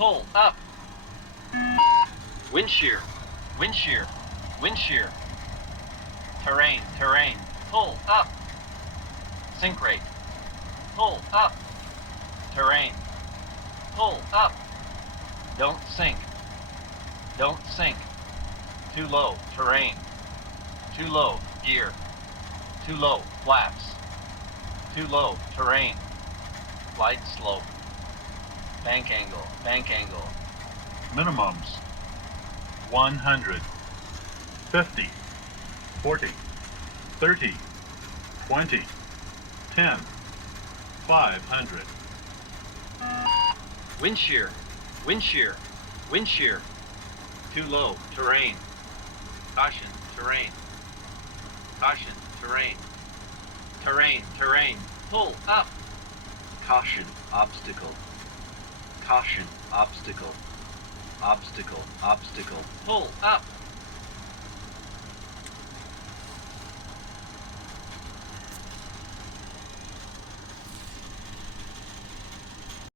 pull up. Wind shear, wind shear, wind shear. Terrain, terrain, pull up. Sink rate, pull up. Terrain, pull up. Don't sink, don't sink. Too low, terrain. Too low, gear. Too low, flaps. Too low, terrain. Glide slope. Bank angle, bank angle. Minimums 100, 50, 40, 30, 20, 10, 500. Wind shear, wind shear, wind shear. Too low, terrain. Caution, terrain. Caution, terrain. Terrain, terrain. Pull up. Caution, obstacle. Caution, obstacle. Obstacle, obstacle. Pull up.